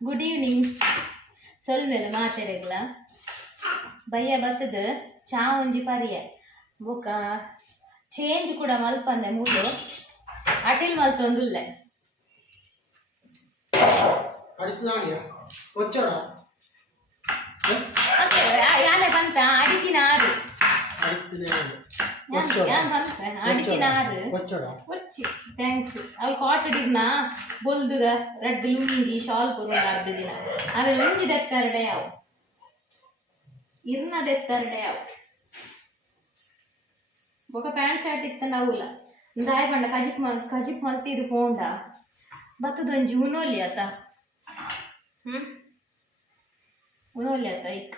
Good evening ಸೊಲ್ಮೆಲು ಮಾತೆರೆಗ್ಲ ಬಯ್ಯ ಬತ್ತದ ಚಾ ಒಂಜಿ ಪರಿಯ ಬೊಕ ಚೇಂಜ್ ಕೂಡ ಮಲ್ಪಂದೆ ಮೂಲು ಅಟಿಲ್ ಮಲ್ತೊಂದುಲ್ಲೆ ಅಡಿಸಿದಾಗಿಯ ಒಚ್ಚೋಡ ಮತ್ತೆ ಯಾ- ಯಾನೆ ಬಂತ ಅಡಿಕಿನ ಆರು ಅಡಿಸ್ತೀನಿ ಯಾನ್- ಯಾನ್ ಬಂತ ಅಡಿಕಿನ ಆರು ಒಚ್ಚೋಡ వచ్చి థ్యాంక్స్ అవి కాటడిన బొల్దుగా రెడ్ లుంగి ಶಾಲ್ ಕೊರೋಣ ಅರ್ಧ ದಿನ ಅವೆ ಲುಂಗಿ ದೆತ್ತರಡೆ ಯಾವು ಇರ್ನ ದೆತ್ತರಡೆ ಯಾವು ఒక ప్యాంట్ షర్ట్ ఇస్తాను అవుల దాయి పండ కజిప్ మల్ కజిప్ మల్తీరు పోండ ಬತ್ತದೊಂಜಿ ಉನೋಲಿ ಆತ ಹ್ಮ್ ಉನೋಲಿ ಆತ ಇಕ್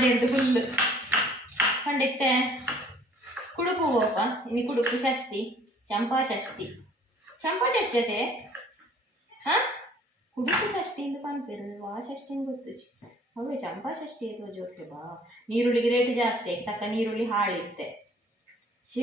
ಹುಲ್ಲು ಫುಲ್ ಕಂಡಿತ್ತೆ ಕುಡುಪು ಹೋಗ ಇನ್ನು ಕುಡುಪು ಷಷ್ಠಿ ಚಂಪಾ ಷಷ್ಠಿ ಚಂಪಾ ಷಷ್ಠಿ ಅದೇ ಹಾ ಕುಡುಪು ಷಷ್ಠಿ ಇಂದು ವಾ ಆ ಅಂತ ಗೊತ್ತು ಹೌದು ಚಂಪಾ ಷಷ್ಠಿ ಅದು ಜೋಕೆ ಬಾ ನೀರುಳ್ಳಿಗೆ ರೇಟ್ ಜಾಸ್ತಿ ತಕ್ಕ ನೀರುಳ್ಳಿ ಹಾಳಿತ್ತೆ ಶಿ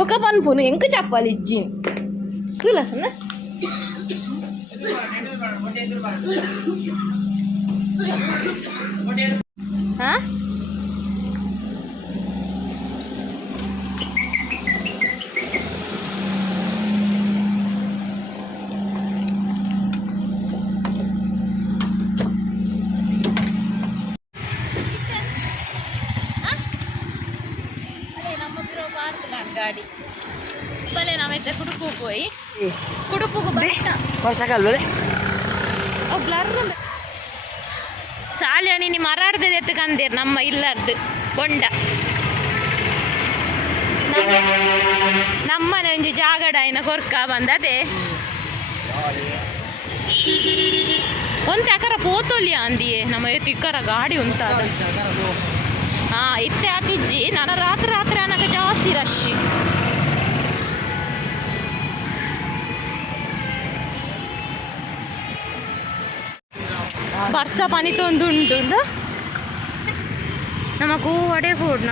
ఒక పన్పును ఎంక చెప్పాలి ఇజ్జి తూల ಅದೇ ಗಾಡಿ ಬಲೆ ನಾವೈತೆ ಕುಡುಪು ಹೋಯ್. ಕುಡುಪುಗು ಬಷ್ಟ ವರ್ಷಕ್ಕಲ್ವೇ ಬ್ಲರ್ ಸಾಲಿ ನೀನು ಮರಾಡ್ದೆ ಎತ್ತಕಂದಿರ್ ನಮ್ಮ ಇಲ್ಲದ್ದು ಬೊಂಡ ನಮ್ಮ ಒಂಜಿ ಜಾಗಡ ಏನ ಕೊರ್ಕ ಬಂದದೆ. ಒಂತೆ ಅಕರ ಪೋತೋಲಿಯ ಅಂದಿಯೇ ನಮ್ಮ ಎತ್ತು ಇಕ್ಕರ ಗಾಡಿ ಉಂಟಾದ. ಇತ್ತೆ ಆತಿಜ್ಜಿ ನಾನು ರಾತ್ರಿ ರಾತ್ರಿ ಅನ್ನಕ್ಕೆ ಜಾಸ್ತಿ ರಶ್ ಬರ್ಸ ಪನಿ ಉಂಟು ನಮಗೂ ಒಡೆ ಫುಡ್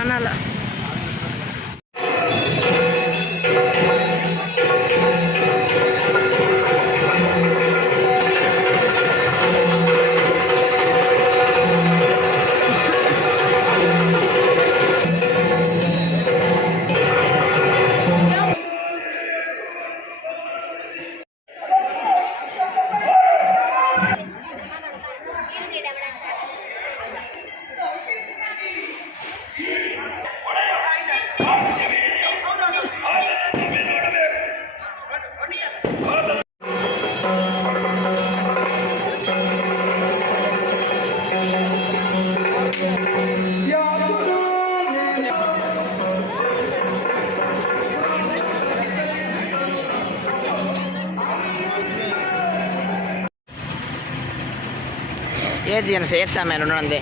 ಏಜ್ ಏನು ಏಜ್ ಸಮಯ ನೋಡಂದೆ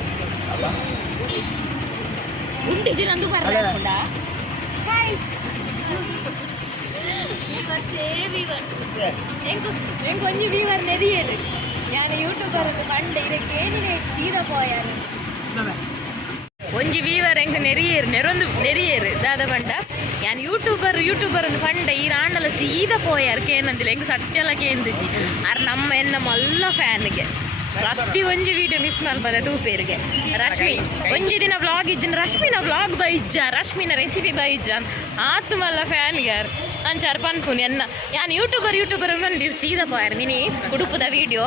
ಉಂಟು ಜಿ ನಂದು ಬರಲ್ಲ ಹಾಯ್ വ്യൂവേഴ്സേ വ്യൂവേഴ്സ് എൻ കൊഞ്ഞ് വ്യൂവർ നെതിയത് ഞാൻ യൂട്യൂബർ പണ്ട് ഇത് കേനിനെ ചെയ്ത പോയാണ് കൊഞ്ച് വ്യൂവർ എനിക്ക് നെറിയേറ് നെറൊന്ന് നെറിയേറ് ഇതാത പണ്ട ഞാൻ യൂട്യൂബർ യൂട്യൂബർ പണ്ട് ഈ ആണ്ടല്ല സീത പോയാർ കേനന്തില്ല എനിക്ക് സത്യമല്ല കേന്തിച്ച് കാരണം നമ്മ എന്നെ നല്ല ഫാനിക്ക് ಪ್ರತಿ ಒಂಜಿ ವಿಡಿಯೋ ಮಿಸ್ ಮಾಡ್ಬಾರ ಟೂ ಪೇರ್ಗೆ ರಶ್ಮಿ ಒಂಜಿ ದಿನ ವ್ಲಾಗ್ ಇಜ್ಜನ್ ರಶ್ಮಿನ ವ್ಲಾಗ್ ಬೈಜ್ಜ ರಶ್ಮಿನ ರೆಸಿಪಿ ಬೈಜ್ಜ ಇಜ್ಜನ್ ಆತು ಮಲ್ಲ ಫ್ಯಾನ್ ಯಾರ್ ನಾನು ಚಾರ್ ಪನ್ಪುನಿ ಅನ್ನ. ಯಾನ್ ಯೂಟ್ಯೂಬರ್ ಯೂಟ್ಯೂಬರ್ ನೋಡಿ ಸೀದ ಪಾಯರ್ ಮಿನಿ ಉಡುಪುದ ವಿಡಿಯೋ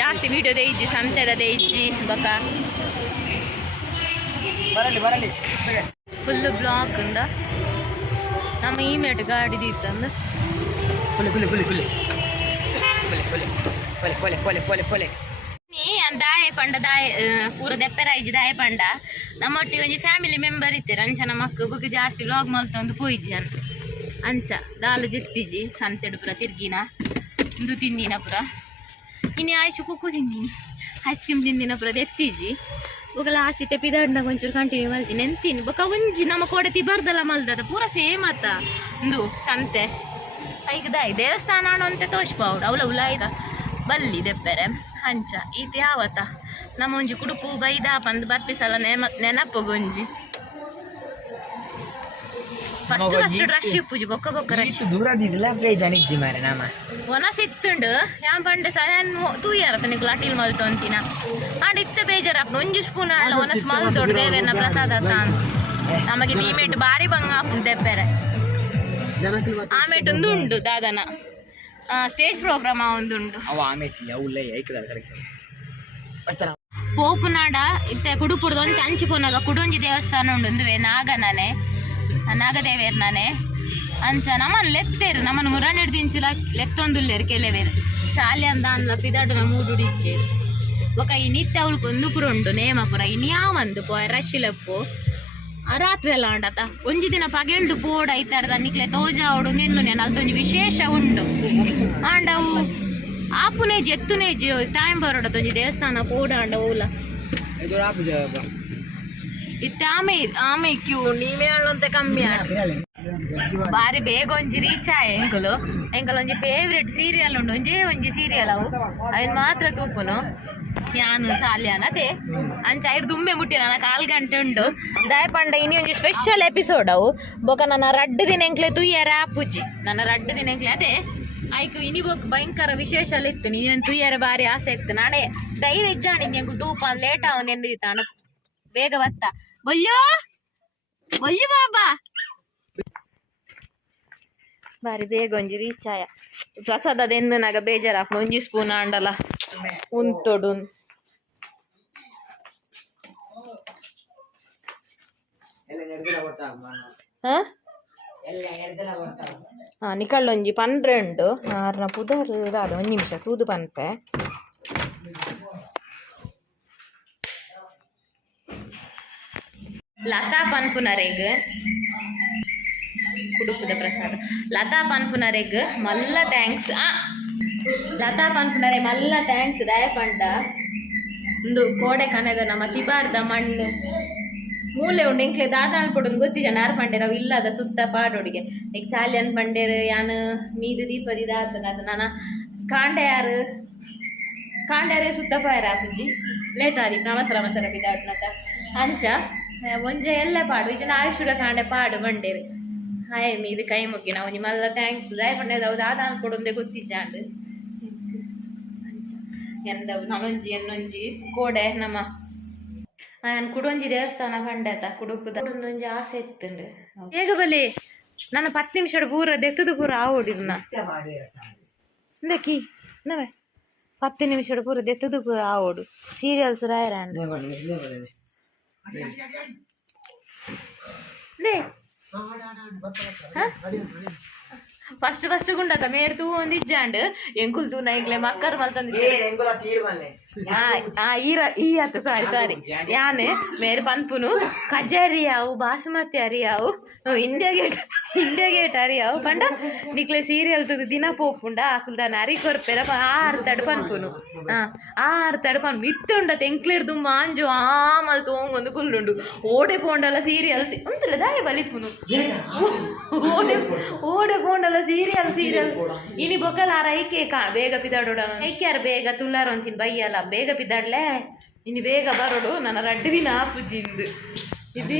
ಜಾಸ್ತಿ ವಿಡಿಯೋ ದೇ ಇಜ್ಜಿ ಸಂತೆದ ದೇ ಇಜ್ಜಿ ಬಕ. ಫುಲ್ ಬ್ಲಾಕ್ ಅಂದ. ನಮ್ಮ ಇಮೇಟ್ ಗಾಡಿ ಇತ್ತಂದು full full full full full full full full full. ದಾಯ ಪಂಡ, ದಾಯ ಪೂರ ದೆಪ್ಪೆರೆ ಐಜಿ ದಾಯೆ ಪಂಡ. ನಮ್ಮೊಟ್ಟಿಗೆ ಒಂಜಿ ಫ್ಯಾಮಿಲಿ ಮೆಂಬರ್ ಇತ್ತೀರ ಅಂಚ ಮಕ್ಕ. ಬುಕ್ ಜಾಸ್ತಿ ಲಾಗ್ ಮಲ್ತೊಂದು ಪೋಯ್ಜಿ ಅಂತ ಅಂಚ, ದಾಲು ಜಿತ್ತಿಜಿ ಸಂತೆಡು ಪುರ ತಿರ್ಗಿನ, ಇಂದು ತಿಂದಿನ ಪುರ. ಇನ್ನು ಆಯ್ಸು ಕುಕ್ಕು ತಿಂದಿನಿ. ಐಸ್ ಕ್ರೀಮ್ ತಿಂದಿನ ಪುರ ದೆತ್ತಿಜಿ. ಬೊಕ ಲಾಸ್ಟ್ ಇತ್ತೆ ಪಿದಾಡ್ನಾಗ ಒಂಚೂರು ಕಂಟಿನ್ಯೂ ಮಲ್ತೀನಿ ಎಂತೀನಿ? ಬೊಕ ಒಂಜಿ ನಮ್ಮ ಕೊಡತಿ ಬರ್ದಲ್ಲ ಮಲ್ದದ, ಪೂರ ಸೇಮ್ ಅತ್ತ. ಇಂದು ಸಂತೆ. ಐಗ ದಾಯ್, ದೇವಸ್ಥಾನ ಅಂತ ತೋಚ್ಪಾವುಡು ಅವಳ ಉಲ ಈಗ ಬಲ್ಲಿ ದೆಪ್ಪೆರೆ. ಹಂಚ. ಈತ ಯಾವತ್ತ ನಮ್ಮ ಒಂಜಿ ಕುಡುಪು ಬೈದ ಪಂದ್ ಬರ್ಪಿಸಲ ನೆಮ ನೆನಪು ಗೊಂಜಿ ಫಸ್ಟ್ ಫಸ್ಟ್ ರಶ್ ಇಪ್ಪುಜಿ ಬೊಕ್ಕ ಬೊಕ್ಕ ರಶ್ ದೂರ ದಿಲ್ಲ ಪ್ರೈಜ್ ಅನಿಜ್ಜಿ ಮಾರೆ ನಾಮ. ಒನ ಸಿತ್ತುಂಡು ಯಾನ್ ಪಂಡ ಸಹ ತೂಯಾರ ನಿಕ್ಲು ಲಾಟಿಲ್ ಮಲ್ತು ಅಂತಿನ. ಆಡ ಇತ್ತ ಬೇಜಾರಪ್ಪ ಒಂಜಿ ಸ್ಪೂನ್ ಆಳ ಒನಸ್ ಮಲ್ತೋಡು ದೇವೆನ ಪ್ರಸಾದ ತಾನ್. ನಮಗೆ ನೀಮೇಟ್ ಬಾರಿ ಬಂಗ ಆಪುಂಡು ದೆಪ್ಪೆರೆ. ಆಮೇಟ್ ಒಂದು ಉಂಡು ದಾದನ. ಸ್ಟೇಜ್ ಪ್ರೋಗ್ರಾಮ್ ಒಂದುಂಡು ಅವಾ ಪೋಪುನಾಡ ಇತ್ತೆ ಕುಡುಪುರದ ಒಂದು ಅಂಚಿ ಪೋನಾಗ ಕುಡೊಂಜಿ ದೇವಸ್ಥಾನ ಉಂಡು ಒಂದುವೆ ನಾಗನಾನೆ ನಾಗದೇವೇರ್ ನಾನೆ. ಅಂಚ ನಮ್ಮನ್ ಲೆತ್ತೇರು ನಮ್ಮನ್ ಮುರಾಣಿಡ್ ದಿಂಚಿಲ ಲೆತ್ತೊಂದುಲ್ಲೇರು ಕೆಲವೇರು. ಶಾಲೆ ಅಂದ ಅಂದ್ಲ ಪಿದಾಡು ನಮ್ಮ ಬೊಕ ಈ ನಿತ್ಯ ಅವಳು ಒಂದು ಪುರ ಉಂಟು ನೇಮ ಪುರ ಇನ್ಯಾವಂದು ಪೋ ರಶಿಲಪ್ಪು. ರಾತ್ರಿ ಎಲ್ಲ ಉಂಡತ? ಒಂಜಿ ದಿನ ಪಗೆಲ್ಡು ಬೋರ್ಡ್ ಐತಾರದ ನಿಕ್ಲೆ ತೋಜ ಅವಡು ನಿನ್ನು ನೆನ ಅದೊಂದು ವಿಶೇಷ ಉಂಡು. ಆಂಡವು ಆಪುನೇಜಿ ಎತ್ತುನೇಜಿ ಟೈಮ್ ಬರೋಡದೊಂಜಿ ದೇವಸ್ಥಾನ ಪೋಡ ಆಂಡ ಓಲ. ಇತ್ತೆ ಆಮೆ ಆಮೆ ಕ್ಯೂ ನೀವೇ ಹೇಳಂತೆ ಕಮ್ಮಿ ಬಾರಿ ಬೇಗ ಒಂಜಿ ರೀಚ್ ಆಯ ಎಂಕುಲು ಎಂಕಲ್ ಒಂಜಿ ಫೇವ್ರೆಟ್ ಸೀರಿಯಲ್ ಉಂಡು ಒಂಜೇ ಒಂಜಿ ಸೀರಿಯಲ್ ಅವು. ಅದನ್ನ ಮಾತ್ರ ತೂಪುನು. ಯಾನು ಸಾಲ್ಯಾನ ಅದೇ. ಅಂಚ ಐರ್ ದುಂಬೆ ಮುಟ್ಟಿ ನನ್ನ ಕಾಲ್ ಗಂಟೆ ಉಂಡು. ದಾಯಪಂಡ ಇನಿ ಒಂಜಿ ಸ್ಪೆಷಲ್ ಎಪಿಸೋಡ್ ಅವು. ಬೊಕ ನನ್ನ ರಡ್ಡು ದಿನ ಎಂಕ್ಲೆ ತುಯ್ಯರ ಆಪುಜಿ ನನ್ನ ರಡ್ಡು ದಿನ ಎಂಕ್ಲೆ ಅದೇ ಇನಿ ಬೊಕ್ ಭಯಂಕರ ವಿಶೇಷ ಇತ್ತು. ನೀನು ತುಯ್ಯರ ಬಾರಿ ಆಸೆ ಇತ್ತು. ನಾನೇ ಧೈರ್ಯ ಇಜ್ಜಾಣಿ ಎಂಕು ತೂಪ ಲೇಟ್ ಅವನ್ ತಾಣ ಬೇಗ ಬತ್ತ ಬೊಲ್ಯೋ ಬೊಲ್ಯು ಬಾಬಾ? ಬಾರಿ ಬೇಗ ಒಂಜಿ ರೀಚ್ ಆಯ. ಪ್ರಸಾದ ದೆನ್ನನಾಗ ಬೇಜಾರಾಪುಂಡು ಒಂಜಿ ಸ್ಪೂನ್ ಆಂಡಲ. ಉಂತೊಡು ಹಾಂ? ನಿಕಳ್ಳೊಂಜಿ ಪನ್ರೆ ಉಂಡು ಆರ್ನ ಪುದರ್ ದಾದ ಒಂದು ನಿಮಿಷ ತೂದು ಪನ್ಪೆ. ಲತಾ ಪನ್ಪುನರೆಗ್. ಕುಡುಪುದ ಪ್ರಸಾದ. ಲತಾ ಪನ್ಪುನರೆಗ್ ಮಲ್ಲ ಥ್ಯಾಂಕ್ಸ್ ಆ, ಲತಾ ಪನ್ಪುನರೆ ಮಲ್ಲ ಥ್ಯಾಂಕ್ಸ್ ದಯಪಂಡ ಒಂದು ಕೋಡೆ ಕನೆದ ನಮ್ಮ ತಿಬಾರ್ದ ಮಣ್ಣು. ಮೂಲೆ ಉಂಡು ಎಂಕ್ಲೆ ದಾದಾನ್ ಕೊಡು ಗೊತ್ತಿಜ ನಾರ್ ಪಂಡೆ, ನಾವು ಇಲ್ಲದ ಸುತ್ತ ಪಾಡೋಡಿಗೆ. ಈಗ ಸಾಲ್ಯನ್ ಪಂಡೇರ್ ಯಾನು ಮೀದು ದೀಪದಿ ದಾತನ ಅದು ನಾನು ಕಾಂಡೆ ಯಾರು ಕಾಂಡಾರೆ ಸುತ್ತ ಪಾಯರ ಆಪುಜಿ ಲೇಟ್ ಆದಿ ನಮಸ್ರ ಮಸರ ಬಿದಾಡ್ನತ. ಅಂಚ, ಒಂಜೆ ಎಲ್ಲ ಪಾಡು ಈಜನ ಆಯುಷುಡ ಕಾಂಡೆ ಪಾಡು ಬಂಡೇರು ಹಾಯ್ ಮೀದು ಕೈ ಮುಗ್ಗಿ ನಾವು ನಿಮ್ಮಲ್ಲ ಥ್ಯಾಂಕ್ಸ್ ದಯ ಪಂಡೆ ಅವು ದಾದಾನ್ ಕೊಡೊಂದೆ ಗೊತ್ತಿಜ್ಜಾಂಡು ಎಂದವು ನಲೊಂಜಿ ಎನ್ನೊಂಜಿ ಕೋಡೆ ನಮ್ಮ ನಾನು ಕುಡೊಂಜಿ ದೇವಸ್ಥಾನ ಕಂಡತ ಕುಡುಪುದ ಒಂದೊಂಜಿ ಆಸೆ ಇತ್ತುಂಡು ಹೇಗ ಬಲಿ ನನ್ನ ಪತ್ತು ನಿಮಿಷ ಪೂರ ದೆತ್ತದು ಪೂರ ಆವೋಡಿರ್ನ ಇಂದಕ್ಕಿ ನವೆ ಪತ್ತು ನಿಮಿಷ ಪೂರ ದೆತ್ತದು ಪೂರ ಆವೋಡು ಸೀರಿಯಲ್ಸ್ ರಾಯರಾಂಡ್ ಲೇ ಫಸ್ಟ್ ಫಸ್ಟ್ ಗುಂಡತ ಮೇರ್ ತೂ ಒಂದು ಇಜ್ಜಾಂಡ್ ಎಂಕುಲ್ ತೂ ನೈಗ್ಲೆ ಮಕ್ಕರ್ ಮಲ್ತಂದು ಆ ಆ ಈರ ಈ ഞാന് ಸಾರಿ ಸಾರಿ കജ ಯಾವು ಬಾಸುಮತಿ ಅರಿಯಾವು ಇಂಡಿಯಾ ಗೇಟ್ ಇಂಡಿಯಾ ಗೇಟ್ ಅರಿಯಾವು ಪಂಡ ನಿಕ್ಲೆ ಸೀರಿಯಲ್ ತುದು ದಿನ ಪೋಪುಂಡ ಆಕುಲ್ದಾನ ಅರಿ ಕೊರ್ಪೆರ ಆರು ತಡ್ ಪನ್ಪುನು. ಹಾ ಆರು ತಡ್ ಪನ್ ಮಿತ್ತುಂಡ ತೆಂಕ್ಲಿಡ್ದು ಮಾಂಜು ಆಮಲ್ ತೋಂಗೊಂದು ಕುಲ್ಲುಂಡು ಓಡೆ ಪೋಂಡಲ ಸೀರಿಯಲ್ಸ್ ಉಂತಲ್ಲ ದಾಯ ಬಲಿಪುನು ಓಡೆ ಓಡೆ ಪೋಂಡಲ ಸೀರಿಯಲ್ ಸೀರಿಯಲ್ ಇನಿ ಬೊಕ್ಕಲ ಆರ ಐಕೆ ಕಾ ಬೇಗ ಪಿದಾಡೋಡ ಐಕ್ಯಾರ ಬೇಗ ತುಲ್ಲಾರ ಅಂತೀನಿ ಬೈಯಲ್ಲ. ಬೇಗ ಬಿದ್ದಾಡ್ಲೆ? ಇನ್ನು ಬೇಗ ಬರೋಡು ನನ್ನ ರಡ್ಡು ದಿನ ಆಪುಜಿಂದು ಇದು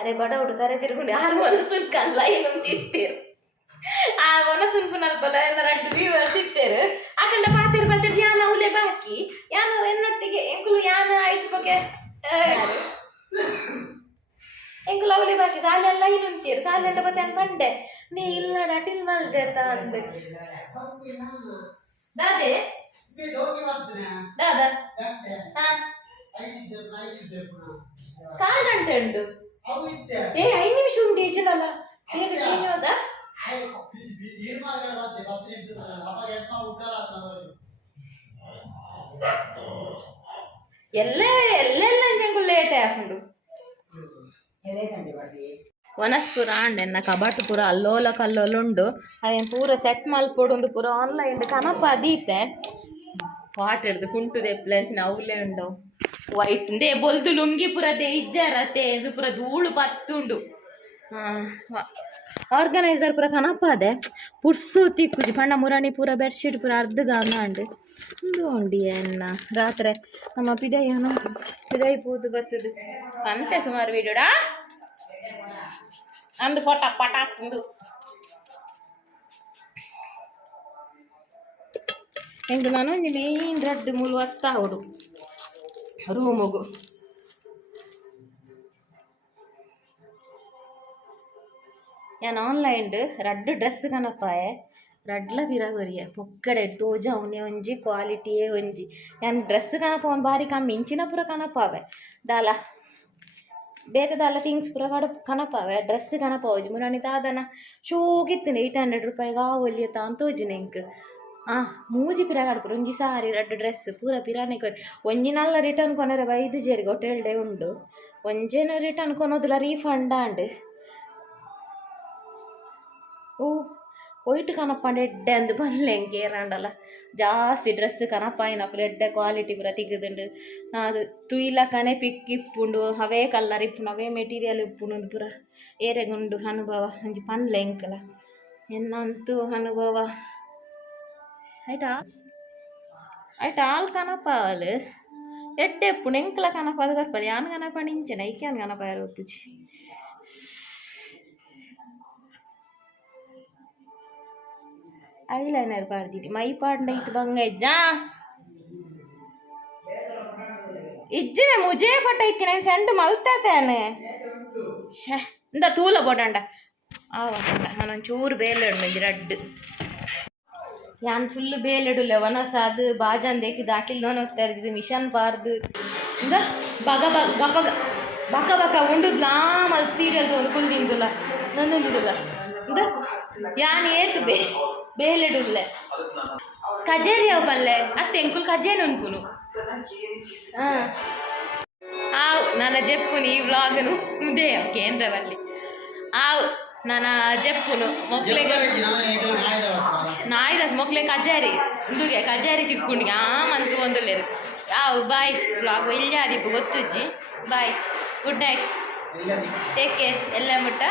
ಅರೆ ಬಡ ಹುಡುಗರೆ ತಿರ್ಕೊಂಡು ಯಾರು ಮನಸ್ಸು ಕಲ್ಲ ಏನು ತಿತ್ತೇರು ಆ ಮನಸ್ಸನ್ ಪುನಲ್ಪಲ ರಡ್ಡು ವ್ಯೂವರ್ಸ್ ಇತ್ತೇರು ಆ ಕಂಡ ಪಾತಿರ್ ಪಾತಿರ್ ಯಾನ ಅವಲೆ ಬಾಕಿ? ಯಾನ ಎನ್ನೊಟ್ಟಿಗೆ? ಎಂಕುಲು ಯಾನ ಆಯುಷ್ ಬಗ್ಗೆ? ಎಂಕುಲು ಅವಲೆ ಬಾಕಿ? ಸಾಲೆಲ್ಲ ಇನ್ನುಂತೀರು ಸಾಲೆಂಡ ಬತ್ತೆ ಅನ್ ಪಂಡೆ? ನೀ ಇಲ್ಲ ಡಟಿಲ್ ಮಲ್ದೆ ಅಂದೆ ದಾದೆ ದಾದ ಕಾಲ್ ಗಂಟೆ ಉಂಟು ಏ ಐದು ನಿಮಿಷ ಉಂಟು ಈಚಲಲ್ಲ ಬೇಗ ಚೇಂಜ್ ಆದ ಎಲ್ಲ ಎಲ್ಲೆಲ್ಲ ಲೇಟ್ ಆಯ್ಕೊಂಡು ವನಸ್ ಪೂರ ಆಂಡೆನ್ನ ಕಬಾಟ್ ಪೂರ ಅಲ್ಲೋಲ ಕಲ್ಲೋಲ ಉಂಡು. ಅವೇನು ಪೂರ ಸೆಟ್ ಮಲ್ಪೊಡು ಪೂರ ಆನ್ಲೈನ್ ಕನಪ ಅದೀತೆ ಪಾಟ್ ಹಿಡ್ದು ಕುಂಟು ದೆಪ್ಲೆ ಅಂತ ಅವಲೇ ಉಂಡು. ವೈಟ್ ದೇ ಬೊಲ್ದು ಲುಂಗಿ ಪೂರ ದೇ ಇಜ್ಜರತೆ ಇದು ಪೂರ ಧೂಳು ಪತ್ತುಂಡು ಆರ್ಗನೈಸರ್ ಪೂರ ಕನಪ ಅದೆ. ಪುಡ್ಸು, ತಿಕ್ಕುಜಿ ಪಂಡ ಮುರಾಣಿ ಪೂರ ಬೆಡ್ಶೀಟ್ ಪೂರ ಅರ್ಧ ಗಾಮ ಉಂಡು ಇದು ಉಂಡಿ ಎನ್ನ. ರಾತ್ರಿ ನಮ್ಮ ಪಿದಯ್ಯನು ಪಿದೈ ಪೂದು ಬರ್ತದು. ಅಂತೆ ಸುಮಾರು ವಿಡಿಯೋಡಾ ಅಂದು ಪಟ ಪಟ ಹಾಕ್ತಂದು ಹೆಂಗೆ ನಾನು ಒಂದು ಮೇನ್ ರಡ್ಡು ಮೂಲು ವಸ್ತಾ ಹುಡು ರೂಮುಗು ಯಾನ್ ಆನ್ಲೈನ್ ರಡ್ಡು ಡ್ರೆಸ್ ಕನಪಾಯೆ ರಡ್ಲ ಪಿರಗೊರಿಯ ಪೊಕ್ಕಡೆ ತೋಜ ಅವನೇ ಒಂಜಿ ಕ್ವಾಲಿಟಿಯೇ ಒಂಜಿ ಯಾನ್ ಡ್ರೆಸ್ ಕನಪ ಒಂದು ಬಾರಿ ಕಮ್ಮಿ ಇಂಚಿನ ದಾಲ ಥಿಂಗ್ಸ್ ಪೂರ ಕಡ ಕನಪಾವೆ ಡ್ರೆಸ್ ಕನಪ ಹೋಜಿ ಮುರಾಣಿ ದಾದನ ಶೋಗಿತ್ತಿನ ಏಯ್ಟ್ ಹಂಡ್ರೆಡ್ ರೂಪಾಯಿಗೆ ಆ ಒಲಿಯತ ಅಂತ ಎಂಕ್ ಆ, ಮೂಜಿ ಪಿರ ಕಡ್ಪುರ ಒಂಜಿ ಸಾರಿ ರಡ್ಡು ಡ್ರೆಸ್ ಪೂರ ಪಿರಾನೆ ಕೊಡಿ ಒಂಜಿನಲ್ಲ ರಿಟರ್ನ್ ಕೊನರೆ ಬೈದು ಜೇರಿಗೆ ಡೇ ಉಂಡು. ಒಂಜೇನ ರಿಟರ್ನ್ ಕೊನೋದಿಲ್ಲ ರೀಫಂಡ್ ಆಂಡ್. ಒಯ್ಟ್ ಕನಪಂಡ ಎಡ್ಡೆ ಅಂದು ಬನ್ಲೆ ಕೇರಾಂಡಲ್ಲ ಜಾಸ್ತಿ ಡ್ರೆಸ್ ಕನಪಾಯಿನಪ್ಪು ಎಡ್ಡೆ ಕ್ವಾಲಿಟಿ ಪೂರ ತೆಗೆದುಂಡು ಅದು ತುಯಿಲ ಕನೆ ಪಿಕ್ ಇಪ್ಪುಂಡು ಅವೇ ಕಲ್ಲರ್ ಇಪ್ಪುಂಡು ಅವೇ ಮೆಟೀರಿಯಲ್ ಇಪ್ಪುಂಡು ಪೂರ ಏರೆಗುಂಡು ಅನುಭವ ಒಂಜಿ ಪನ್ಲೆ ಎಂಕಲ ಎನ್ನಂತೂ ಅನುಭವ ಆಯ್ತಾ ಆಯ್ತಾ ಆಲ್ ಕನಪಾಲ್ ಎಡ್ಡೆ ಎಪ್ಪುಂಡು ಎಂಕಲ ಕನಪ ಅದು ಕರ್ಪಲ್ ಯಾನ್ ಕನಪ ನಿಂಚೆನ ಐಕ್ಯಾನ್ ಕನಪ ಯಾರು ಒಪ್ಪುಜಿ ಐಲೈನರ್ ಪಾಡ್ದಿರಿ ಮೈ ಪಾಡ್ನ ಇತ್ತು ಬಂಗ ಇಜ್ಜ ಇಜ್ಜೆ ಮುಜೇ ಪಟ್ಟ ಇತ್ತಿ ನಾನು ಸೆಂಡ್ ಮಲ್ತೇನೆ ಶೇ ಇಂದ ತೂಲ ಬೋಡಂಡ ಆವ ನಾನು ಚೂರು ಬೇಲೆ ಉಂಡು ರಡ್ಡು ಯಾನ್ ಫುಲ್ ಬೇಲೆಡುಲ್ಲ ವನಸ ಅದು ಬಾಜಾನ್ ದೇಕಿ ದಾಟಿಲ್ ನೋನ್ ಹೋಗ್ತಾ ಇರ್ದಿದ್ದು ಮಿಷನ್ ಪಾರ್ದು ಇಂದ ಬಗ ಬಗ ಗಪ ಗ- ಬಕ ಬಕ ಉಂಡುದ್ಲ ಮಲ್ ಸೀರಿಯಲ್ ಒಂದು ಫುಲ್ ನಿಂದುಲ್ಲ ನಂದುಂದುಲ್ಲ ಇಂದ ಯಾನ್ ಏತು ಬೇ ಬೇಲೆಡುಲ್ಲೆ ಕಜೇರಿ ಅವ್ ಬಲ್ಲೆ. ಅತ್ತೆ ಎಂಕುಲ್ ಕಜೇರಿ ಅನ್ಕುನು ಹಾಂ. ಆವ್ ನನ್ನ ಜೆಪ್ಪುನು ಈ ವ್ಲಾಗನು ಮುದೇ ಕೇಂದ್ರದಲ್ಲಿ ಆವ್ ನನ್ನ ಜೆಪ್ಪುನು ಮೊಕ್ಲೆಗೆ ನಾಯಿದ ಮೊಕ್ಲೆ ಕಜೇರಿ. ಇಂದುಗೆ ಕಜಾರಿ ತಿಕ್ಕೊಂಡು ಮಂತು ಒಂದುಲ್ಲೇರು ಆವ್ ಬಾಯ್ ವ್ಲಾಗ್ ಇಲ್ಲೇ ಆದಿಪ್ಪು ಗೊತ್ತುಜ್ಜಿ. Bye good night. Take care ಎಲ್ಲ ಮುಟ್ಟ.